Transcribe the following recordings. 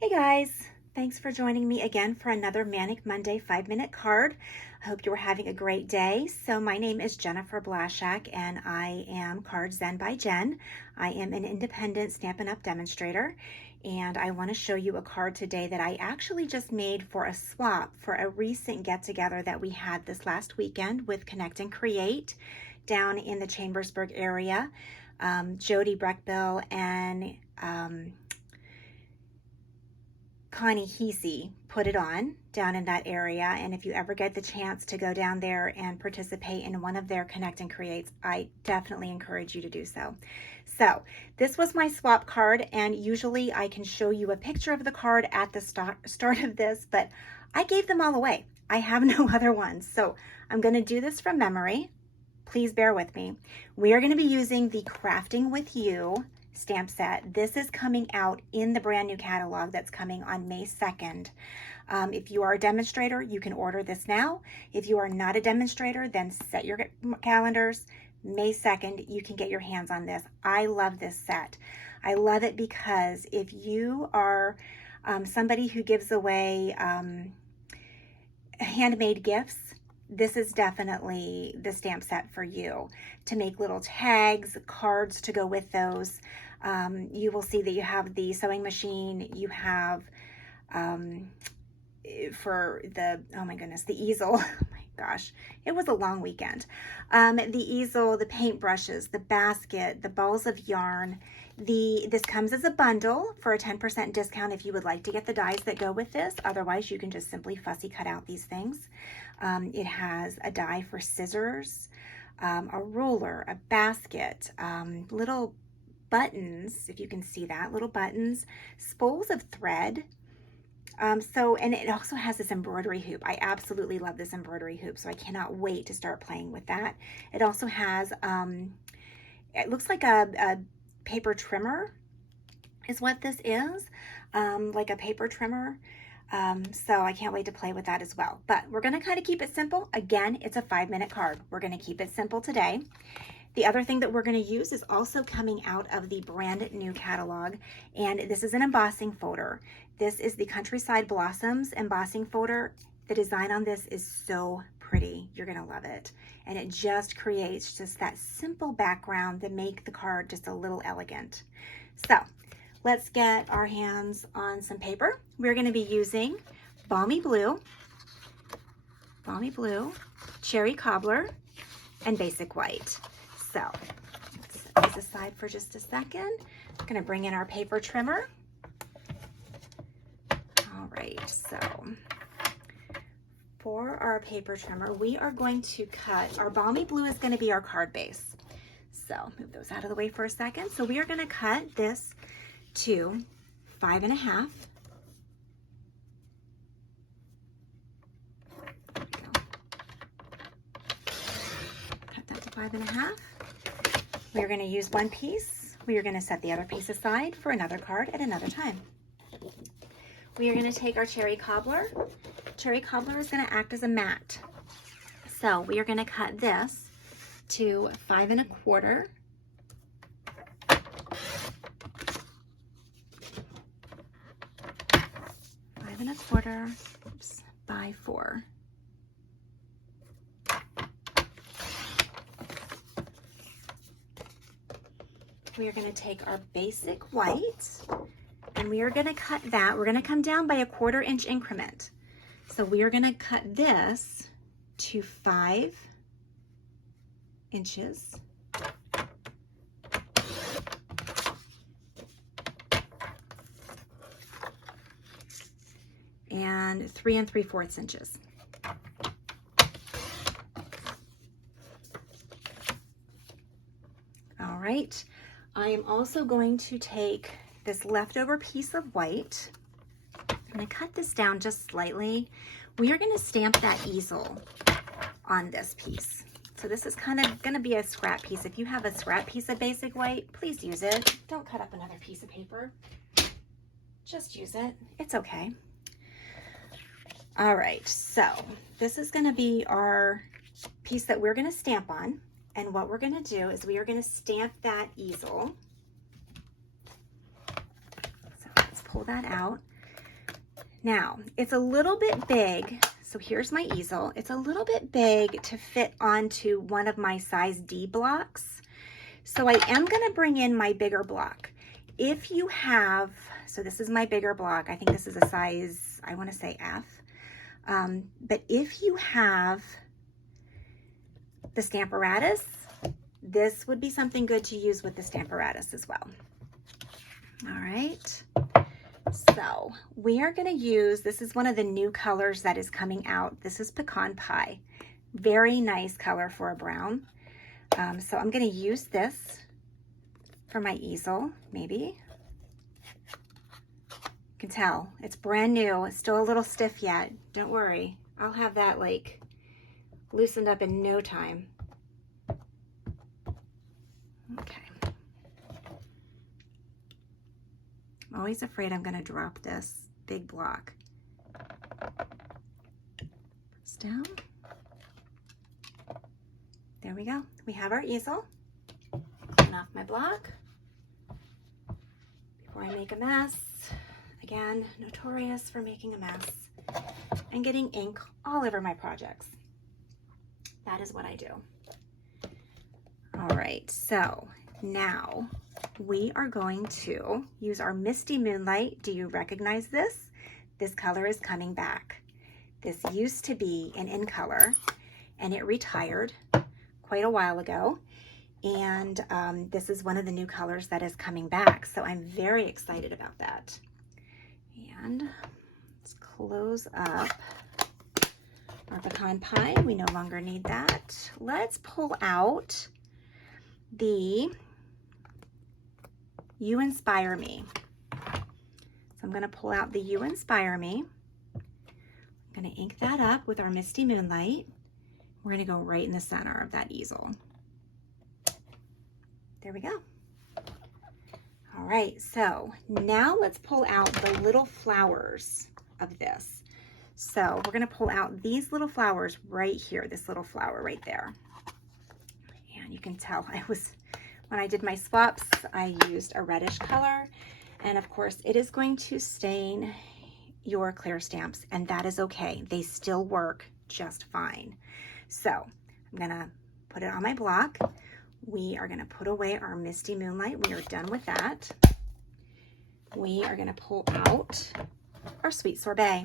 Hey guys, thanks for joining me again for another Manic Monday 5-minute card. I hope you are having a great day. So my name is Jennifer Blaszak and I am Card Zen by Jen. I am an independent Stampin' Up! Demonstrator and I want to show you a card today that I actually just made for a swap for a recent get-together that we had this last weekend with Connect and Create down in the Chambersburg area. Jody Breckbill and Connie Heasey put it on down in that area, and if you ever get the chance to go down there and participate in one of their Connect and Creates, I definitely encourage you to do so. So this was my swap card, and usually I can show you a picture of the card at the start of this, but I gave them all away. I have no other ones, so I'm going to do this from memory. Please bear with me. We are going to be using the Crafting With You stamp set. This is coming out in the brand new catalog that's coming on May 2nd. If you are a demonstrator, you can order this now. If you are not a demonstrator, then set your calendars. May 2nd, you can get your hands on this. I love this set. I love it because if you are somebody who gives away handmade gifts, this is definitely the stamp set for you to make little tags, cards to go with those. You will see that you have the sewing machine, you have for the, oh my goodness, the easel. Oh my gosh, it was a long weekend. The easel, the paint brushes, the basket, the balls of yarn. This comes as a bundle for a 10% discount if you would like to get the dies that go with this. Otherwise, you can just simply fussy cut out these things. It has a die for scissors, a ruler, a basket, little buttons, if you can see that, little buttons, spools of thread. And it also has this embroidery hoop. I absolutely love this embroidery hoop, so I cannot wait to start playing with that. It also has, it looks like a paper trimmer is what this is, like a paper trimmer. So I can't wait to play with that as well. But we're going to kind of keep it simple. Again, it's a 5-minute card. We're going to keep it simple today. The other thing that we're going to use is also coming out of the brand new catalog, and this is an embossing folder. This is the Countryside Blossoms Embossing Folder. The design on this is so pretty. You're going to love it. And it just creates just that simple background to make the card just a little elegant. So let's get our hands on some paper. We're going to be using Balmy Blue, Cherry Cobbler, and Basic White. So let's set these aside for just a second. I'm going to bring in our paper trimmer. All right, so for our paper trimmer, we are going to cut, our Balmy Blue is going to be our card base. So move those out of the way for a second. So we are going to cut this to 5.5. Cut that to 5.5. We are going to use one piece. We are going to set the other piece aside for another card at another time. We are going to take our Cherry Cobbler. Cherry Cobbler is going to act as a mat. So we are going to cut this to 5.25. 5.25 by 4. We are going to take our Basic White and we are going to cut that. We're going to come down by a 1/4 inch increment. So we are going to cut this to 5 inches. And 3 3/4 inches. All right, I am also going to take this leftover piece of white. I'm going to cut this down just slightly. We are going to stamp that easel on this piece. So this is kind of going to be a scrap piece. If you have a scrap piece of Basic White, please use it. Don't cut up another piece of paper. Just use it. It's okay. All right, so this is going to be our piece that we're going to stamp on. And what we're going to do is we are going to stamp that easel. So let's pull that out. Now, it's a little bit big. So here's my easel. It's a little bit big to fit onto one of my size D blocks. So I am gonna bring in my bigger block. If you have, so this is my bigger block. I think this is a size, I wanna say F. But if you have the Stamparatus, this would be something good to use with the Stamparatus as well. All right. So we are going to use, this is one of the new colors that is coming out. This is Pecan Pie. Very nice color for a brown. So I'm going to use this for my easel, maybe. You can tell it's brand new. It's still a little stiff yet. Don't worry. I'll have that like loosened up in no time. Okay. I'm always afraid I'm going to drop this big block. Press down. There we go. We have our easel. Clean off my block before I make a mess. Again, notorious for making a mess and getting ink all over my projects. That is what I do. All right, so now we are going to use our Misty Moonlight. Do you recognize this? This color is coming back. This used to be an in color and it retired quite a while ago. And this is one of the new colors that is coming back. So I'm very excited about that. And let's close up our Pecan Pie. We no longer need that. Let's pull out the You Inspire Me. So I'm going to pull out the You Inspire Me. I'm going to ink that up with our Misty Moonlight. We're going to go right in the center of that easel. There we go. All right, so now let's pull out the little flowers of this. So we're going to pull out these little flowers right here, this little flower right there. And you can tell when I did my swaps, I used a reddish color. And of course, it is going to stain your clear stamps, and that is okay. They still work just fine. So I'm going to put it on my block. We are going to put away our Misty Moonlight. We are done with that. We are going to pull out our Sweet Sorbet.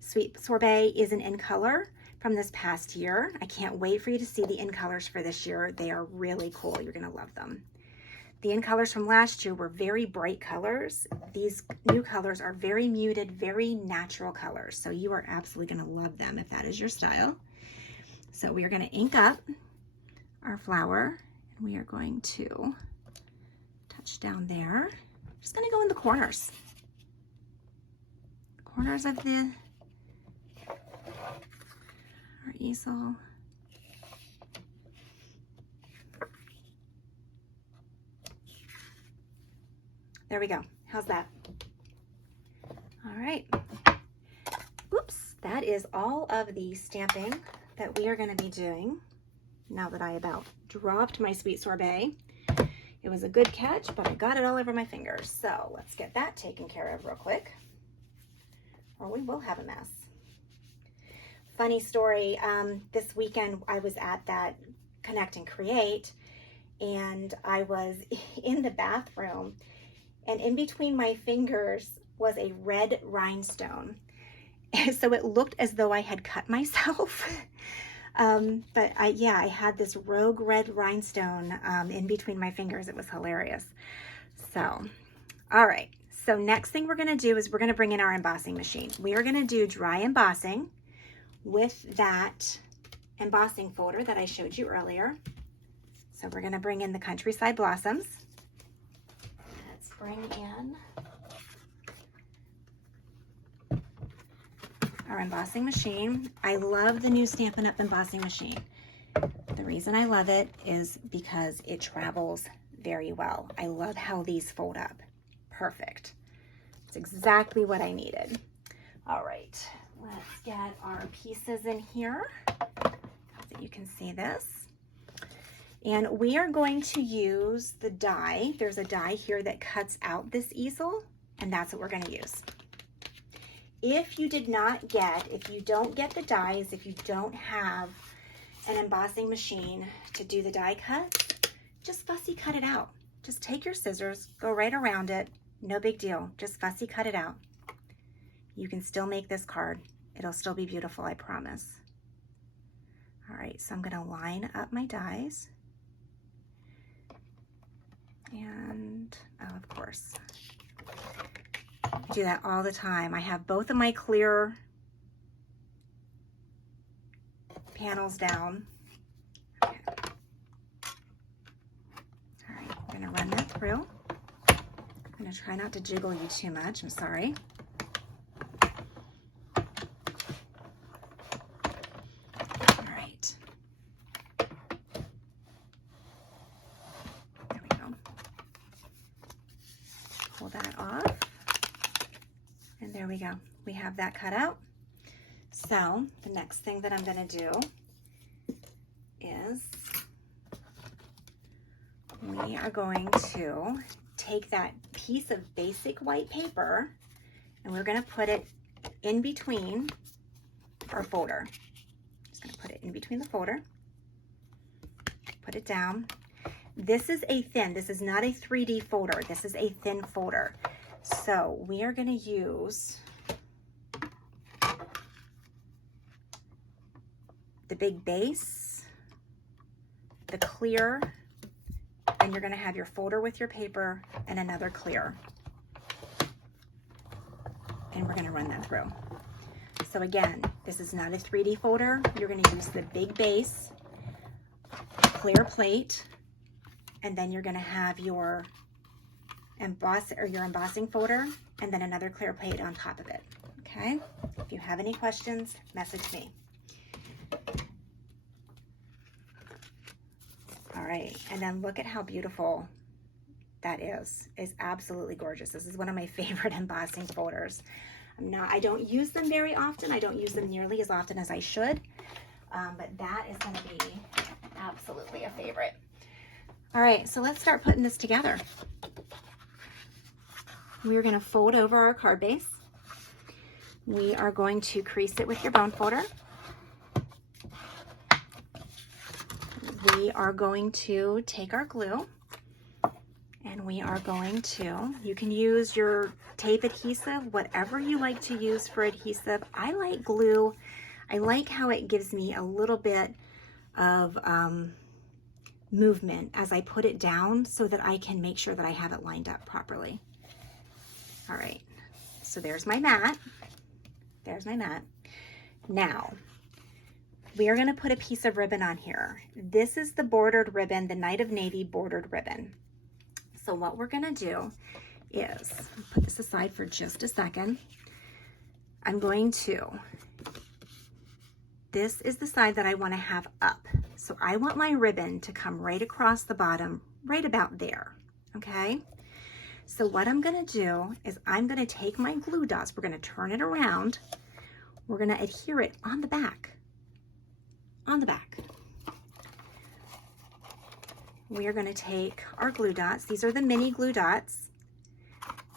Sweet Sorbet is an in color from this past year. I can't wait for you to see the in colors for this year. They are really cool. You're going to love them. The in colors from last year were very bright colors. These new colors are very muted, very natural colors. So you are absolutely going to love them if that is your style. So we are going to ink up our flower. We are going to touch down there. Just going to go in the corners. Corners of our easel. There we go. How's that? All right. Oops, that is all of the stamping that we are going to be doing. Now that I about dropped my Sweet Sorbet. It was a good catch, but I got it all over my fingers. So let's get that taken care of real quick, or we will have a mess. Funny story, this weekend I was at that Connect and Create, and I was in the bathroom, and in between my fingers was a red rhinestone. So it looked as though I had cut myself. But I had this rogue red rhinestone in between my fingers. It was hilarious. So, all right. So next thing we're going to do is we're going to bring in our embossing machine. We are going to do dry embossing with that embossing folder that I showed you earlier. So we're going to bring in the Countryside Blossoms. Let's bring in our embossing machine. I love the new Stampin' Up! Embossing machine. The reason I love it is because it travels very well. I love how these fold up. Perfect. It's exactly what I needed. All right, let's get our pieces in here so that you can see this. And we are going to use the die. There's a die here that cuts out this easel, and that's what we're going to use. if you don't get the dies, if you don't have an embossing machine to do the die cuts, just fussy cut it out. Just take your scissors, go right around it. No big deal. Just fussy cut it out. You can still make this card. It'll still be beautiful, I promise. All right, so I'm gonna line up my dies. And, oh, of course, I do that all the time. I have both of my clear panels down. Okay. All right, we're gonna run that through. I'm gonna try not to jiggle you too much, I'm sorry. All right. There we go. Pull that off. And there we go. We have that cut out. So the next thing that I'm gonna do is we are going to take that piece of basic white paper and we're gonna put it in between our folder. Just gonna put it in between the folder, put it down. This is not a 3D folder. This is a thin folder. So we are gonna use the big base, the clear, and you're gonna have your folder with your paper and another clear. And we're gonna run that through. So again, this is not a 3D folder. You're gonna use the big base, clear plate, and then you're gonna have your embossing folder and then another clear plate on top of it, okay? If you have any questions, message me. All right, and then look at how beautiful that is. It's absolutely gorgeous. This is one of my favorite embossing folders. I don't use them very often. I don't use them nearly as often as I should, but that is gonna be absolutely a favorite. All right, so let's start putting this together. We're gonna fold over our card base. We are going to crease it with your bone folder. We are going to take our glue and we are going to, you can use your tape adhesive, whatever you like to use for adhesive. I like glue. I like how it gives me a little bit of movement as I put it down so that I can make sure that I have it lined up properly. All right, so there's my mat. There's my mat. Now, we are gonna put a piece of ribbon on here. This is the bordered ribbon, the Night of Navy bordered ribbon. So what we're gonna do is, put this aside for just a second. This is the side that I wanna have up. So I want my ribbon to come right across the bottom, right about there, okay? So what I'm gonna do is I'm gonna take my glue dots, we're gonna turn it around, we're gonna adhere it on the back. On the back. We are gonna take our glue dots, these are the mini glue dots,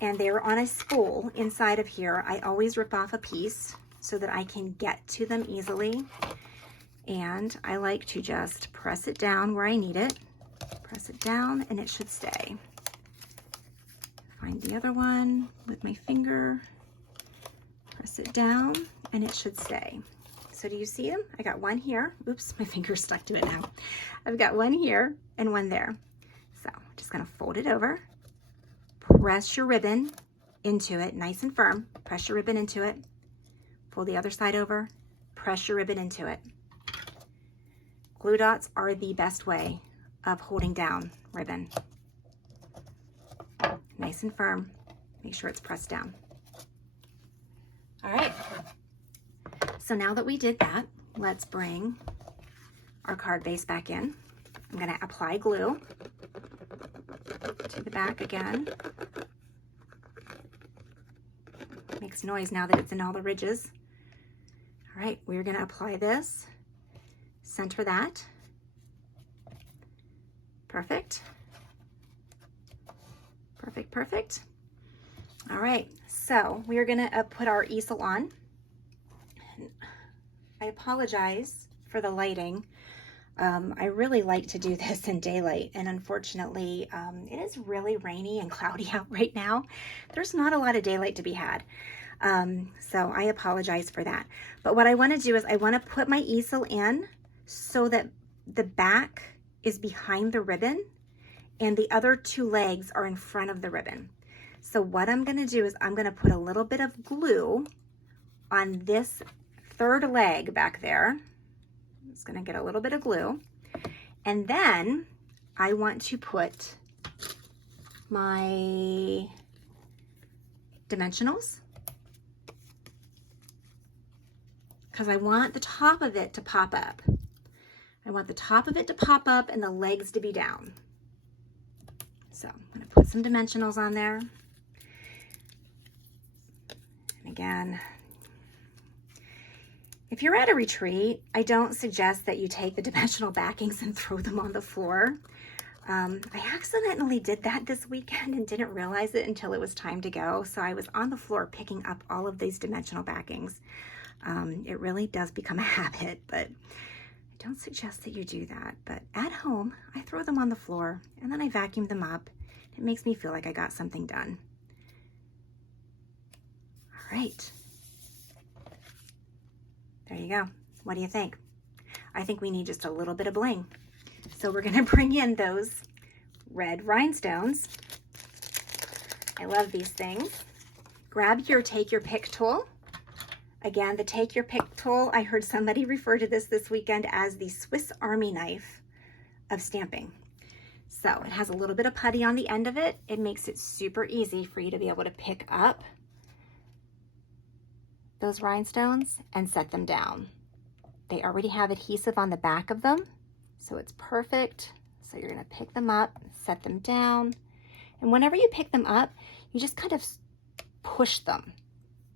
and they're on a spool inside of here. I always rip off a piece so that I can get to them easily. And I like to just press it down where I need it. Press it down and it should stay. Find the other one with my finger, press it down and it should stay. So do you see them? I got one here. Oops, my finger's stuck to it now. I've got one here and one there. So I'm just gonna fold it over, press your ribbon into it, nice and firm. Press your ribbon into it, fold the other side over, press your ribbon into it. Glue dots are the best way of holding down ribbon. Nice and firm, make sure it's pressed down. All right, so now that we did that, let's bring our card base back in. I'm gonna apply glue to the back again. Makes noise now that it's in all the ridges. All right, we're gonna apply this, center that. Perfect. Perfect, perfect. All right, so we are gonna put our easel on. I apologize for the lighting. I really like to do this in daylight, and unfortunately, it is really rainy and cloudy out right now. There's not a lot of daylight to be had. So I apologize for that. But what I want to do is I want to put my easel in so that the back is behind the ribbon and the other two legs are in front of the ribbon. So what I'm going to do is I'm going to put a little bit of glue on this third leg back there. I'm just going to get a little bit of glue. And then I want to put my dimensionals, because I want the top of it to pop up. I want the top of it to pop up and the legs to be down. So I'm going to put some dimensionals on there. And again, if you're at a retreat, I don't suggest that you take the dimensional backings and throw them on the floor. I accidentally did that this weekend and didn't realize it until it was time to go. So I was on the floor picking up all of these dimensional backings. It really does become a habit, but I don't suggest that you do that. But at home, I throw them on the floor and then I vacuum them up. It makes me feel like I got something done. All right. There you go. What do you think? I think we need just a little bit of bling. So we're going to bring in those red rhinestones. I love these things. Grab your take your pick tool. Again, the take your pick tool, I heard somebody refer to this weekend as the Swiss Army knife of stamping. So it has a little bit of putty on the end of it. It makes it super easy for you to be able to pick up those rhinestones and set them down. They already have adhesive on the back of them, so it's perfect. So you're gonna pick them up, set them down, and whenever you pick them up, you just kind of push them,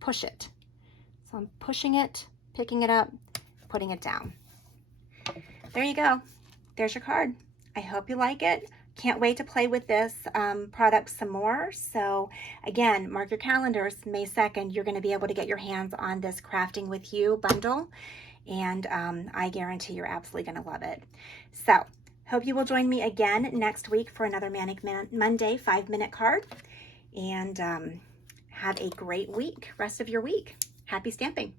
push it. So I'm pushing it, picking it up, putting it down. There you go. There's your card. I hope you like it. Can't wait to play with this product some more. So again, mark your calendars. May 2nd, you're going to be able to get your hands on this Crafting With You bundle. And I guarantee you're absolutely going to love it. So hope you will join me again next week for another Manic Monday 5-minute card. And have a great week, rest of your week. Happy stamping.